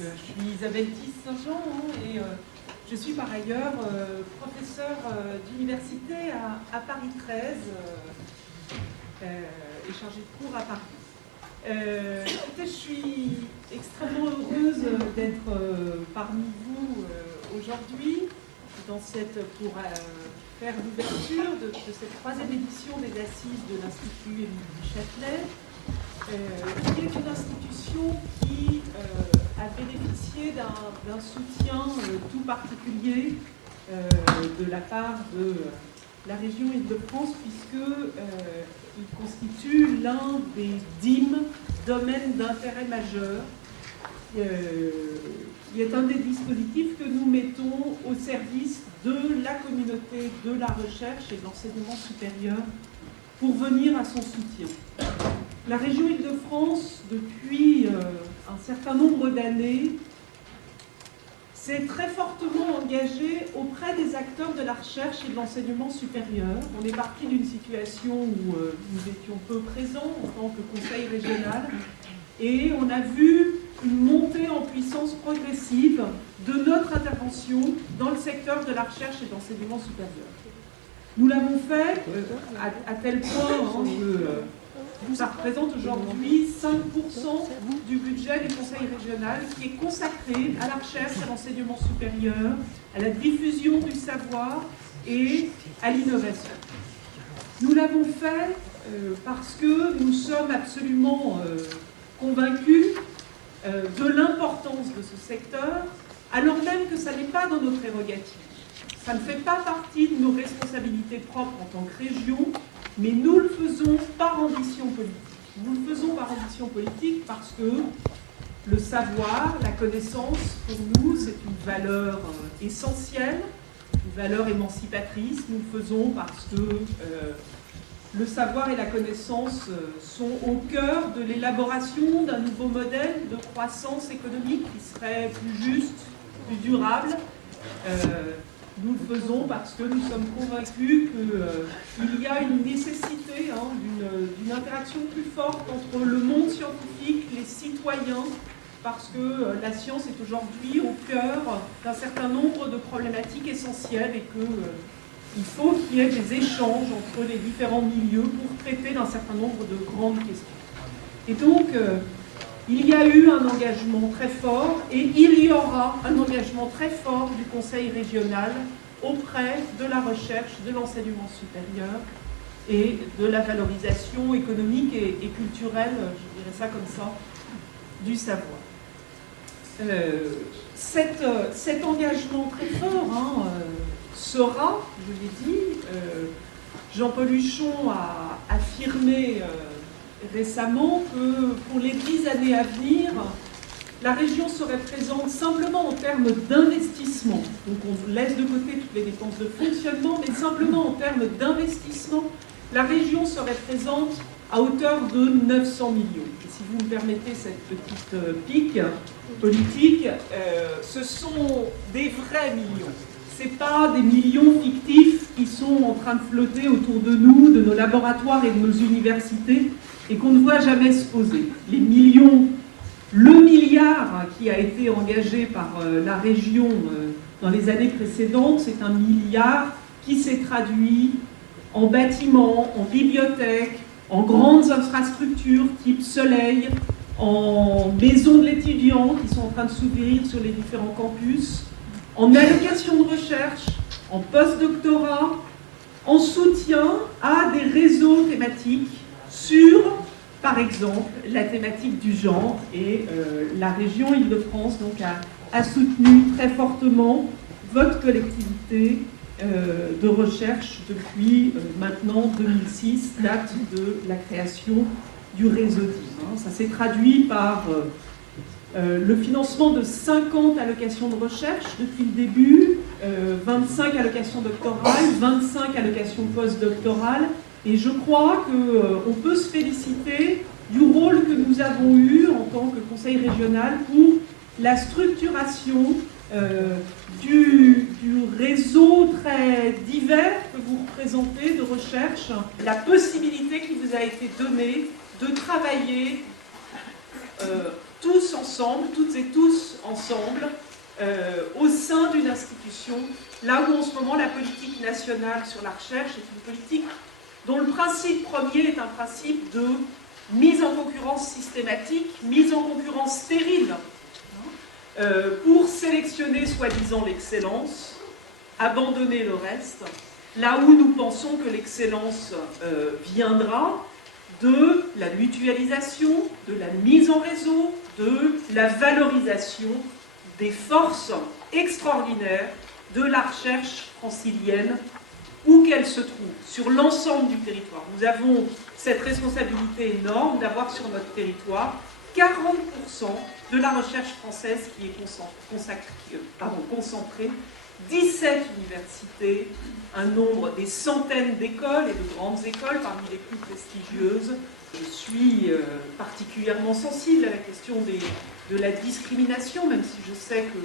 je suis Isabelle Thies-Saint-Jean et je suis par ailleurs professeure d'université à Paris 13 et chargée de cours à Paris. Écoutez, je suis extrêmement heureuse d'être parmi vous aujourd'hui pour faire l'ouverture de cette troisième édition des Assises de l'Institut Émile du Châtelet, qui est une institution qui a bénéficié d'un soutien tout particulier de la part de la région Île-de-France, puisqu'il constitue l'un des 10 domaines d'intérêt majeur, qui est un des dispositifs que nous mettons au service de la communauté de la recherche et de l'enseignement supérieur pour venir à son soutien. La région Île-de-France, depuis un certain nombre d'années, s'est très fortement engagée auprès des acteurs de la recherche et de l'enseignement supérieur. On est parti d'une situation où nous étions peu présents en tant que conseil régional et on a vu une montée en puissance progressive de notre intervention dans le secteur de la recherche et de l'enseignement supérieur. Nous l'avons fait à tel point que ça représente aujourd'hui 5% du budget du conseil régional qui est consacré à la recherche, à l'enseignement supérieur, à la diffusion du savoir et à l'innovation. Nous l'avons fait parce que nous sommes absolument convaincus de l'importance de ce secteur, alors même que ça n'est pas dans nos prérogatives. Ça ne fait pas partie de nos responsabilités propres en tant que région, mais nous le faisons par ambition politique. Nous le faisons par ambition politique parce que le savoir, la connaissance, pour nous, c'est une valeur essentielle, une valeur émancipatrice. Nous le faisons parce que le savoir et la connaissance sont au cœur de l'élaboration d'un nouveau modèle de croissance économique qui serait plus juste, plus durable. Nous le faisons parce que nous sommes convaincus qu'il y a une nécessité d'une interaction plus forte entre le monde scientifique, les citoyens, parce que la science est aujourd'hui au cœur d'un certain nombre de problématiques essentielles et qu'il faut qu'il y ait des échanges entre les différents milieux pour traiter d'un certain nombre de grandes questions. Et donc, il y a eu un engagement très fort et il y aura un engagement très fort du Conseil régional auprès de la recherche, de l'enseignement supérieur et de la valorisation économique et culturelle, je dirais ça comme ça, du savoir. Cet engagement très fort sera, je l'ai dit, Jean-Paul Huchon a affirmé récemment que pour les 10 années à venir, la région serait présente simplement en termes d'investissement. Donc on laisse de côté toutes les dépenses de fonctionnement, mais simplement en termes d'investissement, la région serait présente à hauteur de 900 millions. Et si vous me permettez cette petite pique politique, ce sont des vrais millions. Ce n'est pas des millions fictifs qui sont en train de flotter autour de nous, de nos laboratoires et de nos universités, et qu'on ne voit jamais se poser. Les millions, le milliard qui a été engagé par la région dans les années précédentes, c'est un milliard qui s'est traduit en bâtiments, en bibliothèques, en grandes infrastructures type Soleil, en maisons de l'étudiant qui sont en train de s'ouvrir sur les différents campus, en allocation de recherche, en post-doctorat, en soutien à des réseaux thématiques sur, par exemple, la thématique du genre. Et la région Île-de-France a soutenu très fortement votre collectivité de recherche depuis maintenant 2006, date de la création du réseau DIM. Ça s'est traduit par le financement de 50 allocations de recherche depuis le début, 25 allocations doctorales, 25 allocations postdoctorales, et je crois qu'on peut se féliciter du rôle que nous avons eu en tant que conseil régional pour la structuration du réseau très divers que vous représentez de recherche, la possibilité qui vous a été donnée de travailler tous ensemble ensemble, toutes et tous ensemble, au sein d'une institution, là où en ce moment la politique nationale sur la recherche est une politique dont le principe premier est un principe de mise en concurrence systématique, mise en concurrence stérile, pour sélectionner soi-disant l'excellence, abandonner le reste, là où nous pensons que l'excellence viendra de la mutualisation, de la mise en réseau, de la valorisation des forces extraordinaires de la recherche francilienne, où qu'elle se trouve, sur l'ensemble du territoire. Nous avons cette responsabilité énorme d'avoir sur notre territoire 40% de la recherche française qui est concentrée, 17 universités, un nombre, des centaines d'écoles et de grandes écoles parmi les plus prestigieuses. Je suis particulièrement sensible à la question de la discrimination, même si je sais que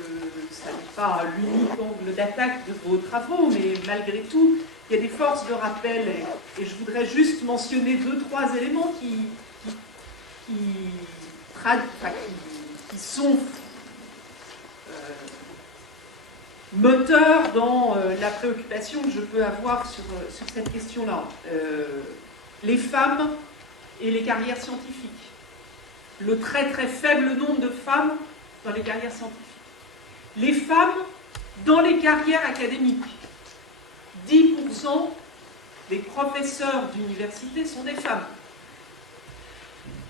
ça n'est pas l'unique angle d'attaque de vos travaux, mais malgré tout, il y a des forces de rappel et je voudrais juste mentionner 2-3 éléments qui sont moteurs dans la préoccupation que je peux avoir sur cette question-là. Les femmes et les carrières scientifiques. Le très très faible nombre de femmes dans les carrières scientifiques. Les femmes dans les carrières académiques. 10% des professeurs d'université sont des femmes.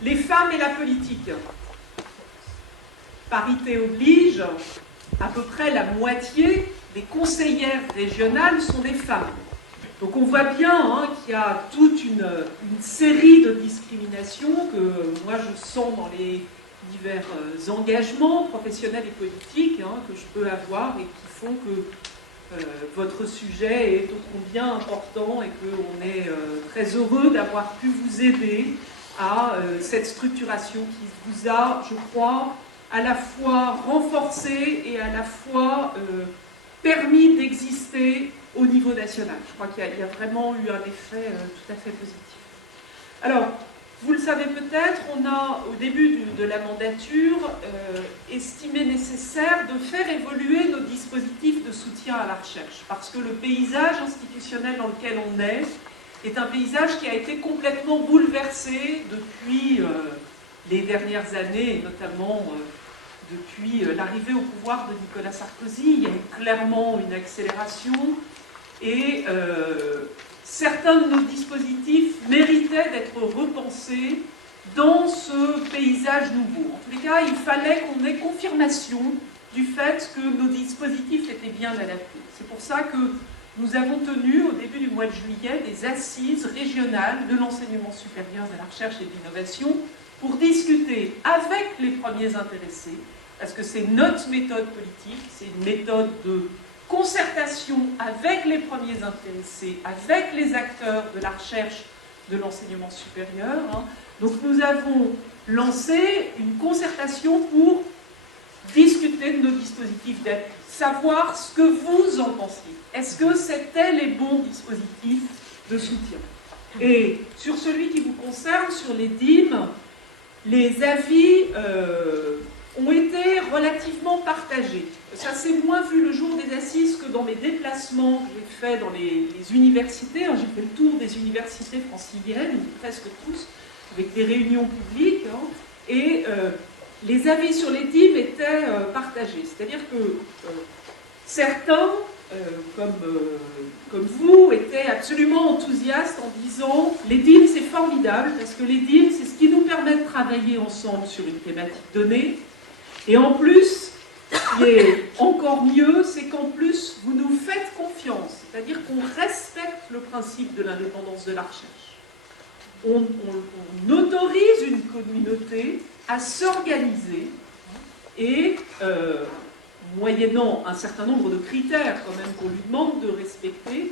Les femmes et la politique. Parité oblige, à peu près la moitié des conseillères régionales sont des femmes. Donc on voit bien qu'il y a toute une série de discriminations que moi je sens dans les divers engagements professionnels et politiques que je peux avoir et qui font que votre sujet est ô combien important et qu'on est très heureux d'avoir pu vous aider à cette structuration qui vous a, je crois, à la fois renforcé et à la fois permis d'exister au niveau national. Je crois qu'il y a vraiment eu un effet tout à fait positif. Alors, vous le savez peut-être, on a, au début de la mandature, estimé nécessaire de faire évoluer nos dispositifs de soutien à la recherche, parce que le paysage institutionnel dans lequel on est un paysage qui a été complètement bouleversé depuis les dernières années, et notamment depuis l'arrivée au pouvoir de Nicolas Sarkozy. Il y a eu clairement une accélération et certains de nos dispositifs méritaient d'être repensés dans ce paysage nouveau. En tous les cas, il fallait qu'on ait confirmation du fait que nos dispositifs étaient bien adaptés. C'est pour ça que nous avons tenu, au début du mois de juillet, des assises régionales de l'enseignement supérieur, de la recherche et de l'innovation pour discuter avec les premiers intéressés, parce que c'est notre méthode politique, c'est une méthode de concertation avec les premiers intéressés, avec les acteurs de la recherche, de l'enseignement supérieur. Donc nous avons lancé une concertation pour discuter de nos dispositifs d'appui, savoir ce que vous en pensiez. Est-ce que c'était les bons dispositifs de soutien? Et sur celui qui vous concerne, sur les DIM, les avis ont été relativement partagés. Ça s'est moins vu le jour des assises que dans mes déplacements que j'ai faits dans les universités. J'ai fait le tour des universités franciliennes, presque tous, avec des réunions publiques. Et les avis sur les DIM étaient partagés. C'est-à-dire que certains, comme vous, étaient absolument enthousiastes en disant « Les DIM, c'est formidable, parce que les DIM, c'est ce qui nous permet de travailler ensemble sur une thématique donnée. Et en plus, ce qui est encore mieux, c'est qu'en plus, vous nous faites confiance, c'est-à-dire qu'on respecte le principe de l'indépendance de la recherche. On autorise une communauté à s'organiser et, moyennant un certain nombre de critères quand même qu'on lui demande de respecter,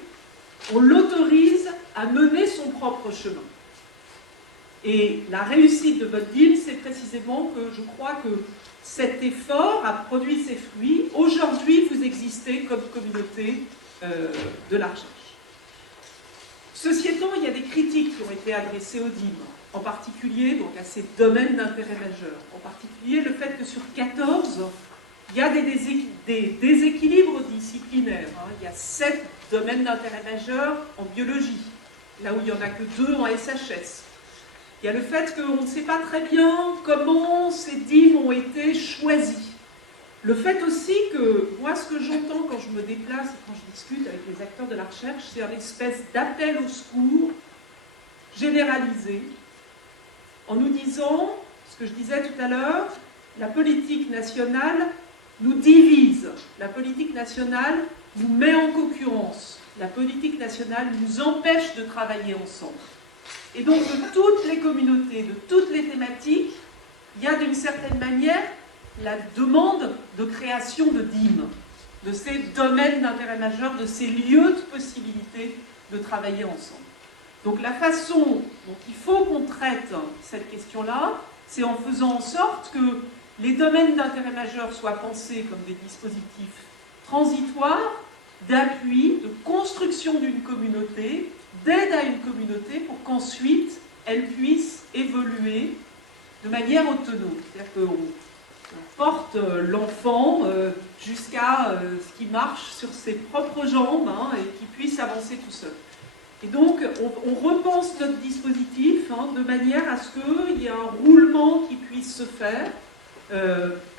on l'autorise à mener son propre chemin. Et la réussite de votre deal, c'est précisément que je crois que cet effort a produit ses fruits. Aujourd'hui, vous existez comme communauté de la recherche. Ceci étant, il y a des critiques qui ont été adressées au DIM. en particulier donc, à ces domaines d'intérêt majeur. En particulier le fait que sur 14, il y a des déséquilibres disciplinaires. Hein. Il y a 7 domaines d'intérêt majeur en biologie, là où il n'y en a que 2 en SHS. Il y a le fait qu'on ne sait pas très bien comment ces DIM ont été choisis. Le fait aussi que, moi, ce que j'entends quand je me déplace et quand je discute avec les acteurs de la recherche, c'est une espèce d'appel au secours généralisé, en nous disant, ce que je disais tout à l'heure, la politique nationale nous divise, la politique nationale nous met en concurrence, la politique nationale nous empêche de travailler ensemble. Et donc, de toutes les communautés, de toutes les thématiques, il y a d'une certaine manière la demande de création de DIM, de ces domaines d'intérêt majeur, de ces lieux de possibilité de travailler ensemble. Donc la façon dont il faut qu'on traite cette question-là, c'est en faisant en sorte que les domaines d'intérêt majeur soient pensés comme des dispositifs transitoires, d'appui, de construction d'une communauté, d'aide à une communauté pour qu'ensuite elle puisse évoluer de manière autonome. C'est-à-dire qu'on porte l'enfant jusqu'à ce qu'il marche sur ses propres jambes hein, et qu'il puisse avancer tout seul. Et donc, on repense notre dispositif hein, de manière à ce qu'il y ait un roulement qui puisse se faire,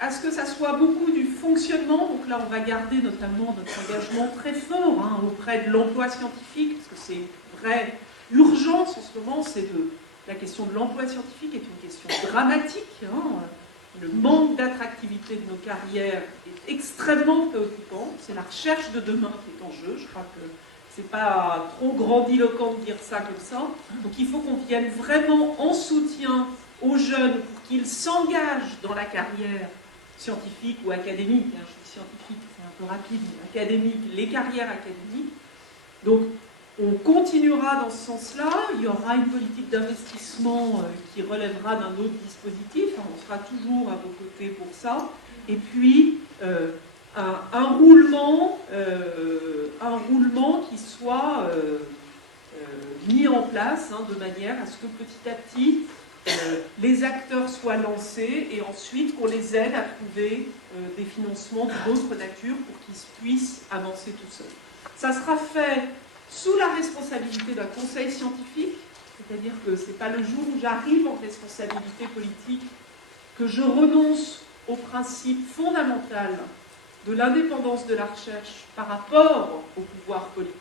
à ce que ça soit beaucoup du fonctionnement. Donc là, on va garder notamment notre engagement très fort hein, auprès de l'emploi scientifique, parce que c'est une vraie urgence en ce moment, la question de l'emploi scientifique est une question dramatique. Hein. Le manque d'attractivité de nos carrières est extrêmement préoccupant. C'est la recherche de demain qui est en jeu. Je crois que c'est pas trop grandiloquent de dire ça comme ça. Donc il faut qu'on vienne vraiment en soutien aux jeunes pour qu'ils s'engagent dans la carrière scientifique ou académique. Hein. Je dis scientifique, c'est un peu rapide, mais académique, les carrières académiques. Donc on continuera dans ce sens-là. Il y aura une politique d'investissement qui relèvera d'un autre dispositif. On sera toujours à vos côtés pour ça. Et puis, un roulement qui soit mis en place hein, de manière à ce que petit à petit, les acteurs soient lancés et ensuite qu'on les aide à trouver des financements d'autres natures pour qu'ils puissent avancer tout seuls. Ça sera fait sous la responsabilité d'un conseil scientifique, c'est-à-dire que ce n'est pas le jour où j'arrive en responsabilité politique que je renonce au principe fondamental de l'indépendance de la recherche par rapport au pouvoir politique.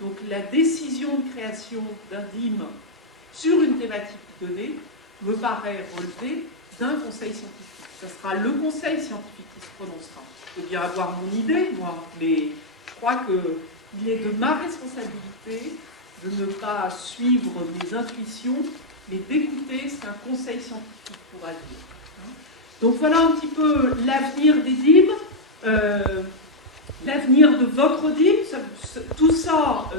Donc la décision de création d'un DIM sur une thématique donnée me paraît relever d'un conseil scientifique. Ce sera le conseil scientifique qui se prononcera. Je peux bien avoir mon idée, moi, mais je crois qu'il est de ma responsabilité de ne pas suivre mes intuitions, mais d'écouter ce qu'un conseil scientifique pourra dire. Donc voilà un petit peu l'avenir des DIM, l'avenir de votre DIM. Tout ça,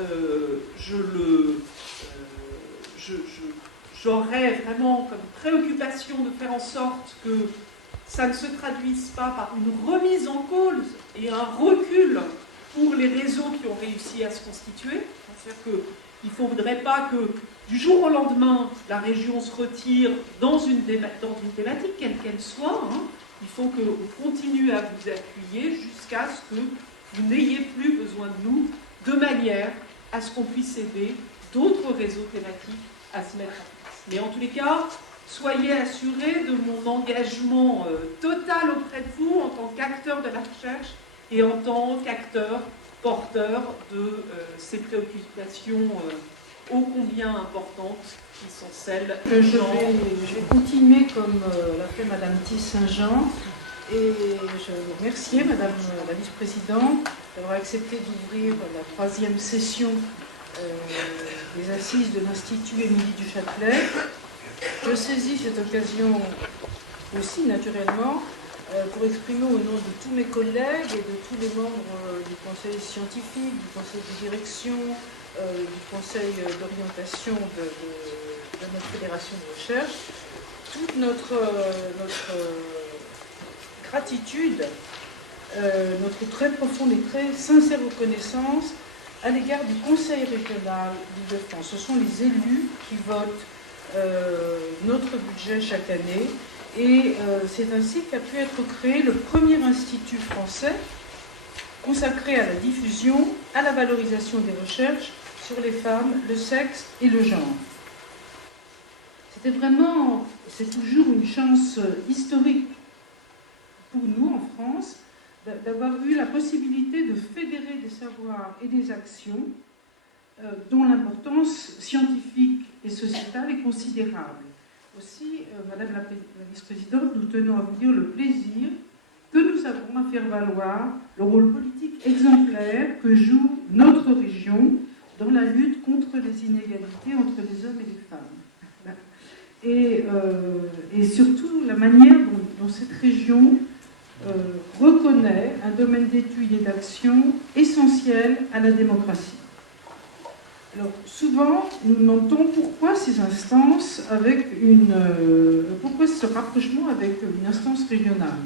j'aurais vraiment comme préoccupation de faire en sorte que ça ne se traduise pas par une remise en cause et un recul pour les réseaux qui ont réussi à se constituer. C'est-à-dire qu'il ne faudrait pas que du jour au lendemain, la région se retire dans une thématique, quelle qu'elle soit. Hein. Il faut qu'on continue à vous appuyer jusqu'à ce que vous n'ayez plus besoin de nous, de manière à ce qu'on puisse aider d'autres réseaux thématiques à se mettre en place. Mais en tous les cas, soyez assurés de mon engagement total auprès de vous en tant qu'acteur de la recherche et en tant qu'acteur porteur de ces préoccupations ô combien importantes qui sont celles je vais continuer comme l'a fait Madame Thys-Saint-Jean et je vous remercie Madame la vice-présidente d'avoir accepté d'ouvrir la 3e session des assises de l'Institut Émilie du Châtelet. Je saisis cette occasion aussi naturellement pour exprimer au nom de tous mes collègues et de tous les membres du conseil scientifique, du conseil de direction, du conseil d'orientation de notre fédération de recherche, toute notre gratitude, notre très profonde et très sincère reconnaissance à l'égard du conseil régional d'Île-de-France. Ce sont les élus qui votent notre budget chaque année. Et c'est ainsi qu'a pu être créé le premier institut français consacré à la diffusion, à la valorisation des recherches sur les femmes, le sexe et le genre. C'était vraiment, c'est toujours une chance historique pour nous en France d'avoir eu la possibilité de fédérer des savoirs et des actions dont l'importance scientifique et sociétale est considérable. Aussi, Madame la vice-présidente, nous tenons à vous dire le plaisir que nous avons à faire valoir le rôle politique exemplaire que joue notre région dans la lutte contre les inégalités entre les hommes et les femmes. Et surtout la manière dont cette région reconnaît un domaine d'études et d'action essentiel à la démocratie. Alors, souvent, nous nous demandons pourquoi ces instances pourquoi ce rapprochement avec une instance régionale.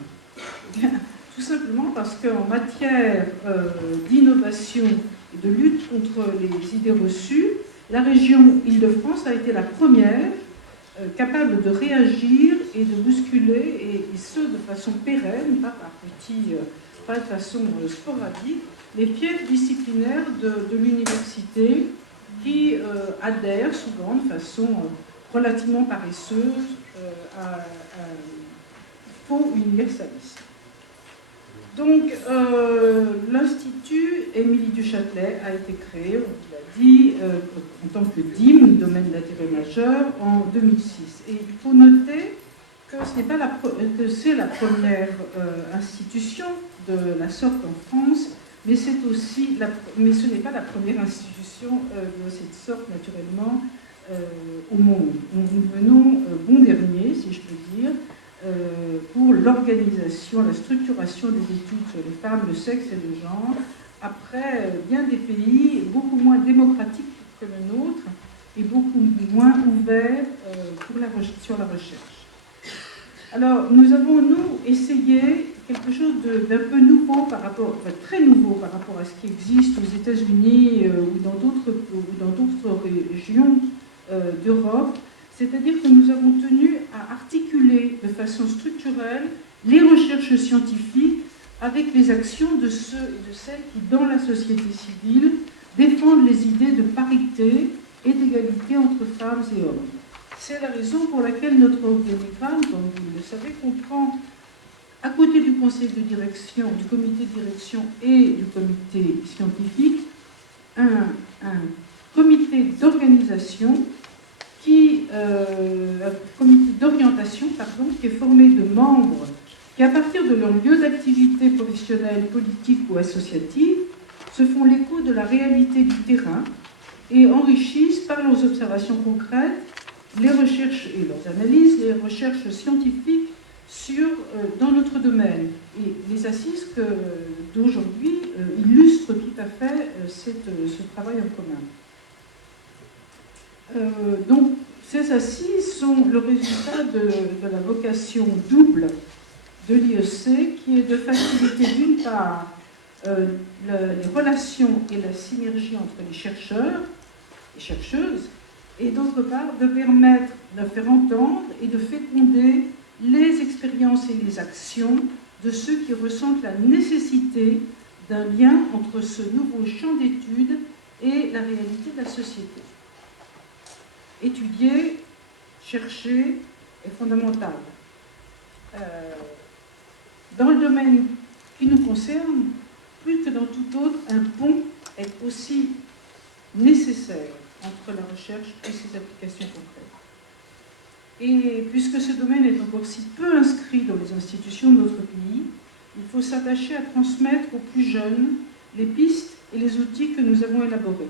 Eh bien, tout simplement parce qu'en matière d'innovation et de lutte contre les idées reçues, la région Île-de-France a été la première capable de réagir et de bousculer, et ce de façon pérenne, pas de façon sporadique, les pièges disciplinaires de l'université qui adhèrent souvent de façon relativement paresseuse à faux universalisme. Donc, l'Institut Émilie du Châtelet a été créé, on l'a dit, en tant que DIM, domaine d'intérêt majeur, en 2006. Et il faut noter que c'est la première institution de la sorte en France, mais ce n'est pas la première institution de cette sorte, naturellement, au monde. Nous venons bon dernier, si je peux dire, pour l'organisation, la structuration des études sur les femmes, le sexe et le genre, après bien des pays beaucoup moins démocratiques que le nôtre et beaucoup moins ouverts sur la recherche. Alors, nous avons, nous, essayé quelque chose d'un peu nouveau très nouveau par rapport à ce qui existe aux États-Unis ou dans d'autres régions d'Europe. C'est-à-dire que nous avons tenu à articuler de façon structurelle les recherches scientifiques avec les actions de ceux et de celles qui, dans la société civile, défendent les idées de parité et d'égalité entre femmes et hommes. C'est la raison pour laquelle notre organigramme, comme vous le savez, comprend, à côté du conseil de direction, du comité de direction et du comité scientifique, un comité d'organisation un comité d'orientation, qui est formé de membres qui, à partir de leur lieu d'activité professionnelle, politique ou associative, se font l'écho de la réalité du terrain et enrichissent par leurs observations concrètes les recherches et leurs analyses, les recherches scientifiques dans notre domaine. Et les assises d'aujourd'hui illustrent tout à fait ce travail en commun. Donc, ces assises sont le résultat de la vocation double de l'IEC, qui est de faciliter d'une part les relations et la synergie entre les chercheurs et chercheuses, et d'autre part de permettre de faire entendre et de féconder les expériences et les actions de ceux qui ressentent la nécessité d'un lien entre ce nouveau champ d'études et la réalité de la société. Étudier, chercher est fondamental. Dans le domaine qui nous concerne, plus que dans tout autre, un pont est aussi nécessaire entre la recherche et ses applications concrètes. Et puisque ce domaine est encore si peu inscrit dans les institutions de notre pays, il faut s'attacher à transmettre aux plus jeunes les pistes et les outils que nous avons élaborés.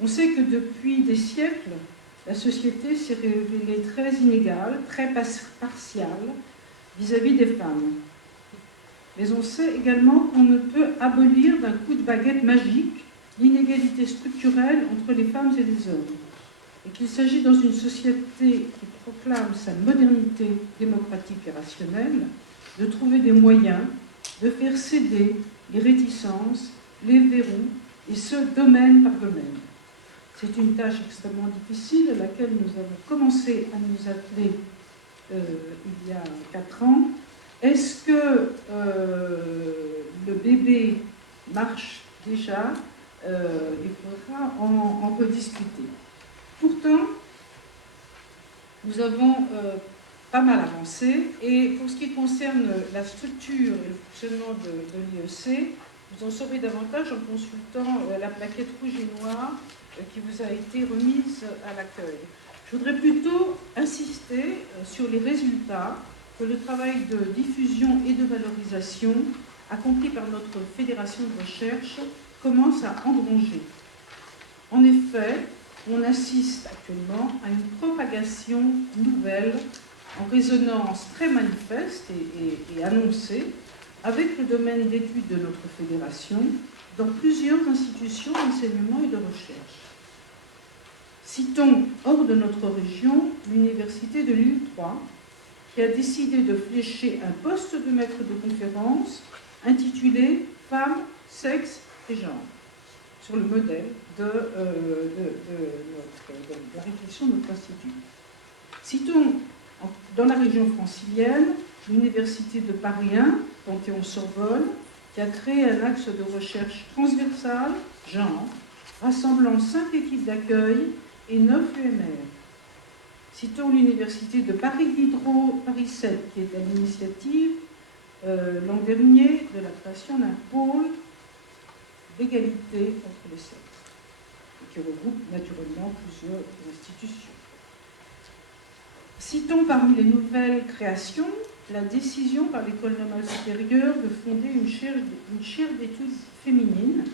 On sait que depuis des siècles, la société s'est révélée très inégale, très partiale vis-à-vis des femmes. Mais on sait également qu'on ne peut abolir d'un coup de baguette magique l'inégalité structurelle entre les femmes et les hommes, et qu'il s'agit dans une société qui proclame sa modernité démocratique et rationnelle de trouver des moyens de faire céder les réticences, les verrous, et ce, domaine par domaine. C'est une tâche extrêmement difficile à laquelle nous avons commencé à nous atteler il y a 4 ans. Est-ce que le bébé marche déjà? Il faudra en rediscuter. Pourtant, nous avons pas mal avancé, et pour ce qui concerne la structure et le fonctionnement de l'IEC, vous en saurez davantage en consultant la plaquette rouge et noire qui vous a été remise à l'accueil. Je voudrais plutôt insister sur les résultats que le travail de diffusion et de valorisation accompli par notre fédération de recherche commence à engranger. En effet, on assiste actuellement à une propagation nouvelle en résonance très manifeste et annoncée avec le domaine d'études de notre fédération dans plusieurs institutions d'enseignement et de recherche. Citons, hors de notre région, l'université de Lille 3, qui a décidé de flécher un poste de maître de conférence intitulé « Femmes, sexe et genre », sur le modèle de la réflexion de notre institut. Citons, dans la région francilienne, l'université de Paris 1, Panthéon-Sorbonne, qui a créé un axe de recherche transversal, genre, rassemblant 5 équipes d'accueil et 9 UMR. Citons l'université de Paris Diderot, Paris 7, qui est à l'initiative l'an dernier de la création d'un pôle d'égalité entre les sexes, et qui regroupe naturellement plusieurs institutions. Citons parmi les nouvelles créations la décision par l'École normale supérieure de fonder une chaire d'études féminines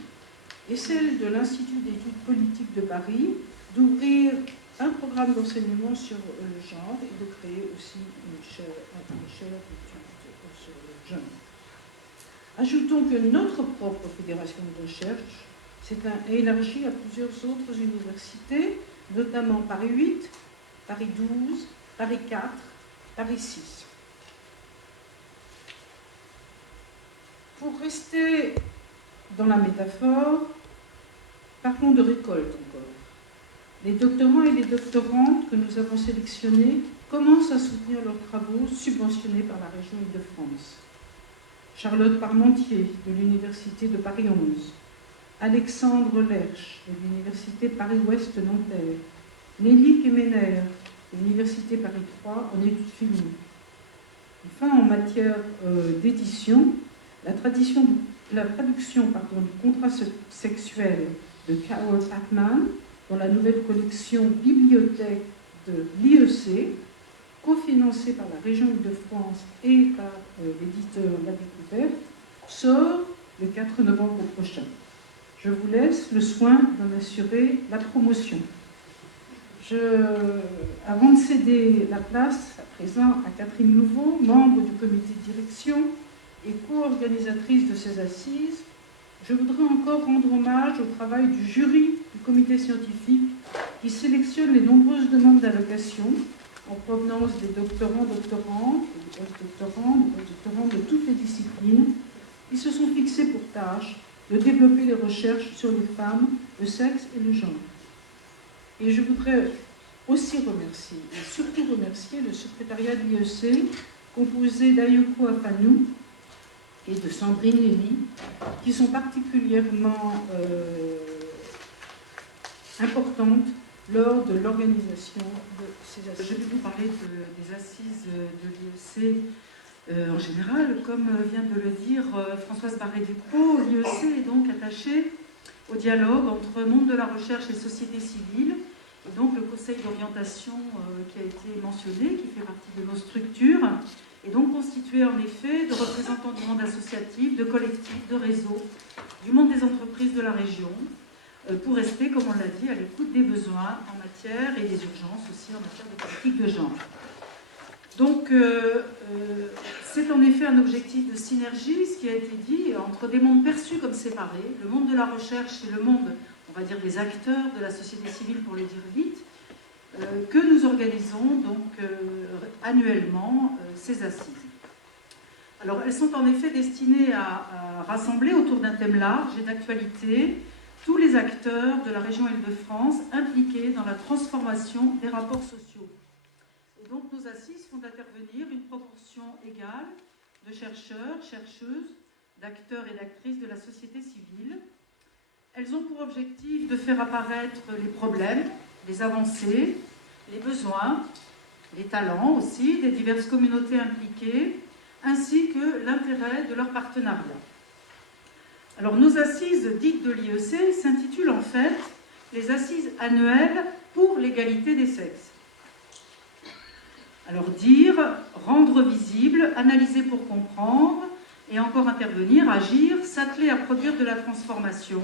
et celle de l'Institut d'études politiques de Paris d'ouvrir un programme d'enseignement sur le genre et de créer aussi une chaire d'études sur le genre. Ajoutons que notre propre fédération de recherche s'est élargie à plusieurs autres universités, notamment Paris 8, Paris 12, Paris 4, Paris 6. Pour rester dans la métaphore, parlons de récolte encore. Les doctorants et les doctorantes que nous avons sélectionnés commencent à soutenir leurs travaux subventionnés par la région Île-de-France. Charlotte Parmentier de l'Université de Paris 11, Alexandre Lerche de l'Université Paris-Ouest Nanterre, Nelly Kemener de l'Université Paris 3 en études féminines. Enfin, en matière d'édition, la traduction du contrat sexuel de Carol Pacman dans la nouvelle collection Bibliothèque de l'IEC, cofinancée par la région Île-de-France et par l'éditeur La Découverte, sort le 4 novembre prochain. Je vous laisse le soin d'en assurer la promotion. Avant de céder la place à présent à Catherine Louveau, membre du comité de direction et co-organisatrice de ces assises, je voudrais encore rendre hommage au travail du jury du comité scientifique qui sélectionne les nombreuses demandes d'allocation en provenance des doctorants, doctorantes, des post-doctorants de toutes les disciplines, qui se sont fixés pour tâche de développer les recherches sur les femmes, le sexe et le genre. Et je voudrais aussi remercier, et surtout remercier, le secrétariat de l'IEC, composé d'Ayoko Afanou et de Sandrine Lévy, qui sont particulièrement importantes lors de l'organisation de ces assises. Je vais vous parler des assises de l'IEC en général. Comme vient de le dire Françoise Barré-Ducrot, l'IEC est donc attaché au dialogue entre monde de la recherche et société civile, et donc le conseil d'orientation qui a été mentionné, qui fait partie de nos structures, est donc constitué en effet de représentants du monde associatif, de collectifs, de réseaux, du monde des entreprises de la région, pour rester, comme on l'a dit, à l'écoute des besoins en matière et des urgences aussi en matière de politique de genre. Donc, c'est en effet un objectif de synergie, ce qui a été dit, entre des mondes perçus comme séparés, le monde de la recherche et le monde, on va dire, des acteurs de la société civile, pour le dire vite, que nous organisons donc annuellement ces assises. Alors, elles sont en effet destinées à rassembler autour d'un thème large et d'actualité tous les acteurs de la région Île-de-France impliqués dans la transformation des rapports sociaux. Et donc nos assises font intervenir une proportion égale de chercheurs, chercheuses, d'acteurs et d'actrices de la société civile. Elles ont pour objectif de faire apparaître les problèmes, les avancées, les besoins, les talents aussi des diverses communautés impliquées, ainsi que l'intérêt de leur partenariat. Alors nos assises dites de l'IEC s'intitulent en fait les assises annuelles pour l'égalité des sexes. Alors dire, rendre visible, analyser pour comprendre, et encore intervenir, agir, s'atteler à produire de la transformation,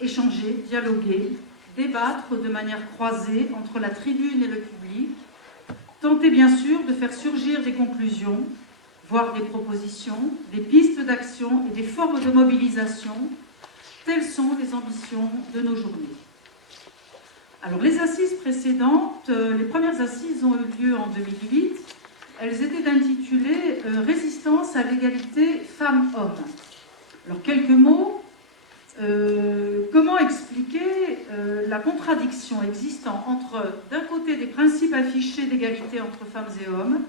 échanger, dialoguer, débattre de manière croisée entre la tribune et le public, tenter bien sûr de faire surgir des conclusions, voire des propositions, des pistes d'action et des formes de mobilisation. Telles sont les ambitions de nos journées. Alors les assises précédentes, les premières assises ont eu lieu en 2008. Elles étaient intitulées « Résistance à l'égalité femmes-hommes ». Alors quelques mots. Comment expliquer la contradiction existant entre, d'un côté, des principes affichés d'égalité entre femmes et hommes,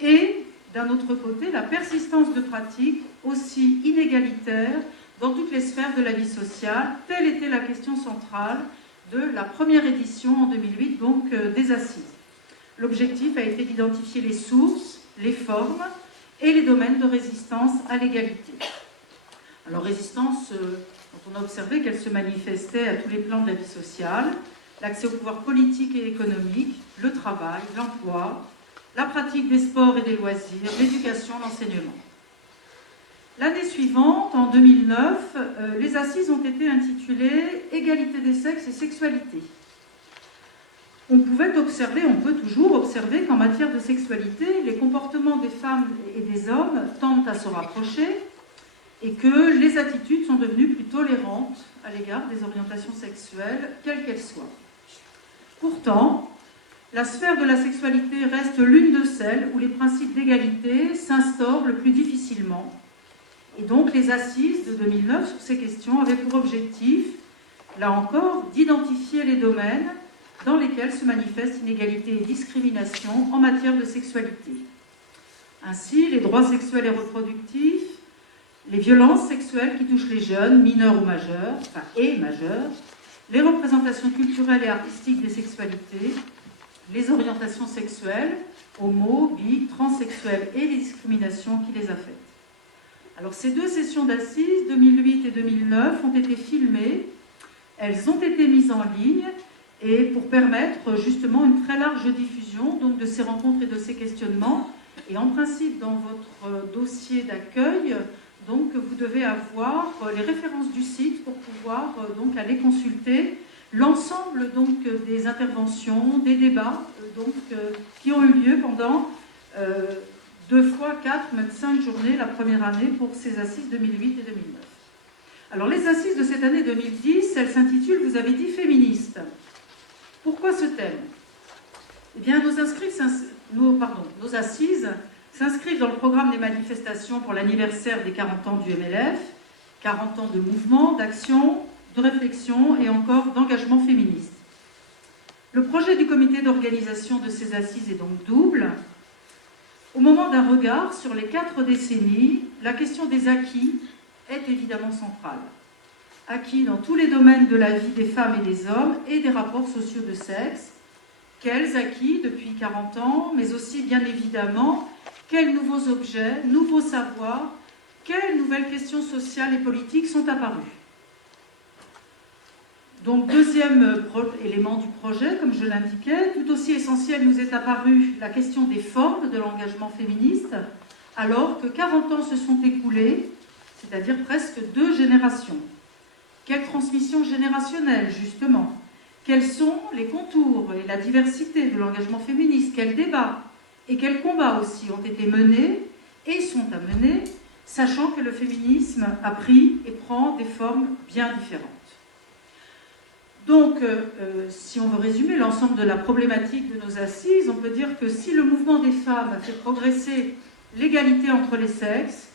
et, d'un autre côté, la persistance de pratiques aussi inégalitaires dans toutes les sphères de la vie sociale. Telle était la question centrale de la première édition en 2008, donc des assises. L'objectif a été d'identifier les sources, les formes et les domaines de résistance à l'égalité. Alors résistance, dont on a observé qu'elle se manifestait à tous les plans de la vie sociale, l'accès au pouvoir politique et économique, le travail, l'emploi, la pratique des sports et des loisirs, l'éducation, l'enseignement. L'année suivante, en 2009, les assises ont été intitulées « Égalité des sexes et sexualité ». On pouvait observer, on peut toujours observer qu'en matière de sexualité, les comportements des femmes et des hommes tendent à se rapprocher et que les attitudes sont devenues plus tolérantes à l'égard des orientations sexuelles, quelles qu'elles soient. Pourtant, la sphère de la sexualité reste l'une de celles où les principes d'égalité s'instaurent le plus difficilement. Et donc les assises de 2009 sur ces questions avaient pour objectif, là encore, d'identifier les domaines dans lesquels se manifestent inégalités et discriminations en matière de sexualité. Ainsi, les droits sexuels et reproductifs, les violences sexuelles qui touchent les jeunes, mineurs ou majeurs, et majeurs, les représentations culturelles et artistiques des sexualités, les orientations sexuelles, homo, bi, transsexuelles et les discriminations qui les affectent. Alors ces deux sessions d'assises, 2008 et 2009, ont été filmées, elles ont été mises en ligne, et pour permettre justement une très large diffusion donc, de ces rencontres et de ces questionnements. Et en principe, dans votre dossier d'accueil, donc, vous devez avoir les références du site pour pouvoir donc, aller consulter l'ensemble donc, des interventions, des débats donc, qui ont eu lieu pendant 2 fois 4, même 5 journées la première année pour ces assises 2008 et 2009. Alors les assises de cette année 2010, elles s'intitulent « Vous avez dit féministe ». Pourquoi ce thème? Eh bien, nos assises s'inscrivent dans le programme des manifestations pour l'anniversaire des 40 ans du MLF, 40 ans de mouvement, d'action, de réflexion et encore d'engagement féministe. Le projet du comité d'organisation de ces assises est donc double. Au moment d'un regard sur les 4 décennies, la question des acquis est évidemment centrale. Acquis dans tous les domaines de la vie des femmes et des hommes et des rapports sociaux de sexe. Quels acquis depuis 40 ans, mais aussi bien évidemment, quels nouveaux objets, nouveaux savoirs, quelles nouvelles questions sociales et politiques sont apparues. Donc deuxième élément du projet, comme je l'indiquais, tout aussi essentiel nous est apparue la question des formes de l'engagement féministe, alors que 40 ans se sont écoulés, c'est-à-dire presque 2 générations. Quelle transmission générationnelle, justement? Quels sont les contours et la diversité de l'engagement féministe? Quels débats et quels combats aussi ont été menés et sont à mener, sachant que le féminisme a pris et prend des formes bien différentes. Donc, si on veut résumer l'ensemble de la problématique de nos assises, on peut dire que si le mouvement des femmes a fait progresser l'égalité entre les sexes,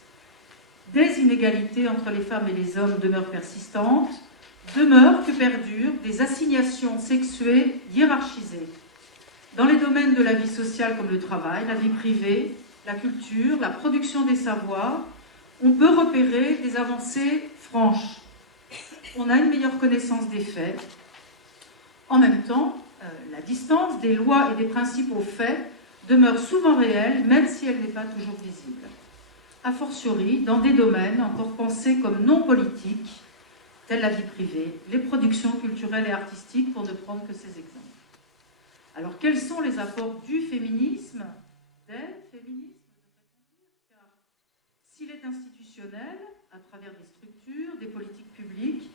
des inégalités entre les femmes et les hommes demeurent persistantes, demeure que perdurent des assignations sexuées hiérarchisées. Dans les domaines de la vie sociale comme le travail, la vie privée, la culture, la production des savoirs, on peut repérer des avancées franches. On a une meilleure connaissance des faits. En même temps, la distance des lois et des principes aux faits demeure souvent réelle, même si elle n'est pas toujours visible. A fortiori, dans des domaines encore pensés comme non politiques, tels la vie privée, les productions culturelles et artistiques, pour ne prendre que ces exemples. Alors, quels sont les apports du féminisme, car s'il est institutionnel, à travers des structures, des politiques publiques,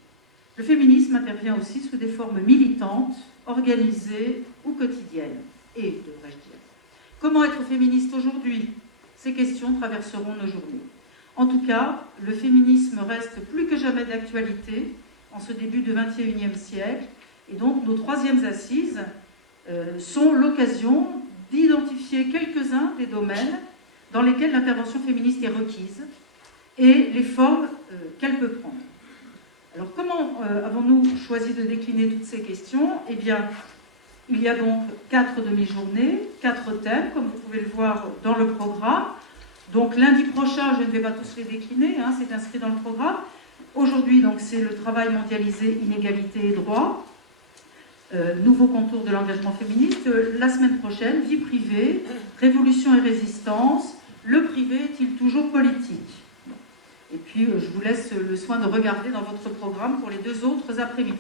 le féminisme intervient aussi sous des formes militantes, organisées ou quotidiennes. Et, devrais-je dire, comment être féministe aujourd'hui? Ces questions traverseront nos journées. En tout cas, le féminisme reste plus que jamais d'actualité en ce début du XXIe siècle, et donc nos troisièmes assises sont l'occasion d'identifier quelques-uns des domaines dans lesquels l'intervention féministe est requise et les formes qu'elle peut prendre. Alors comment avons-nous choisi de décliner toutes ces questions? Eh bien, il y a donc 4 demi-journées, 4 thèmes, comme vous pouvez le voir dans le programme. Donc lundi prochain, je ne vais pas tous les décliner, hein, c'est inscrit dans le programme. Aujourd'hui, donc, c'est le travail mondialisé, inégalité et droit. Nouveau contour de l'engagement féministe. La semaine prochaine, vie privée, révolution et résistance. Le privé est-il toujours politique? Et puis, je vous laisse le soin de regarder dans votre programme pour les 2 autres après-midi.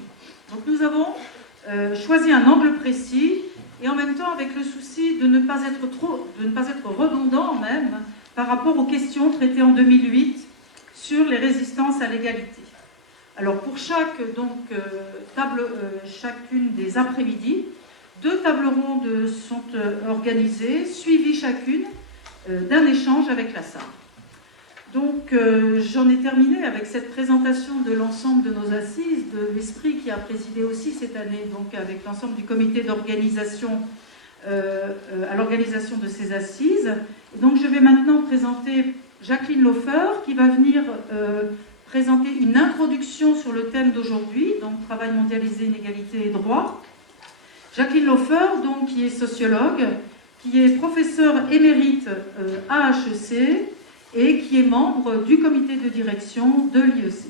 Donc, nous avons choisi un angle précis et en même temps avec le souci de ne pas être redondant même par rapport aux questions traitées en 2008 sur les résistances à l'égalité. Alors, pour chacune des après-midi, 2 tables rondes sont organisées, suivies chacune d'un échange avec la salle. Donc, j'en ai terminé avec cette présentation de l'ensemble de nos assises, de l'esprit qui a présidé aussi cette année, donc avec l'ensemble du comité d'organisation à l'organisation de ces assises. Et donc, je vais maintenant présenter Jacqueline Laufer, qui va venir présenter une introduction sur le thème d'aujourd'hui, donc travail mondialisé, inégalité et droit. Jacqueline Laufer, donc, qui est sociologue, qui est professeure émérite à HEC, et qui est membre du comité de direction de l'IEC.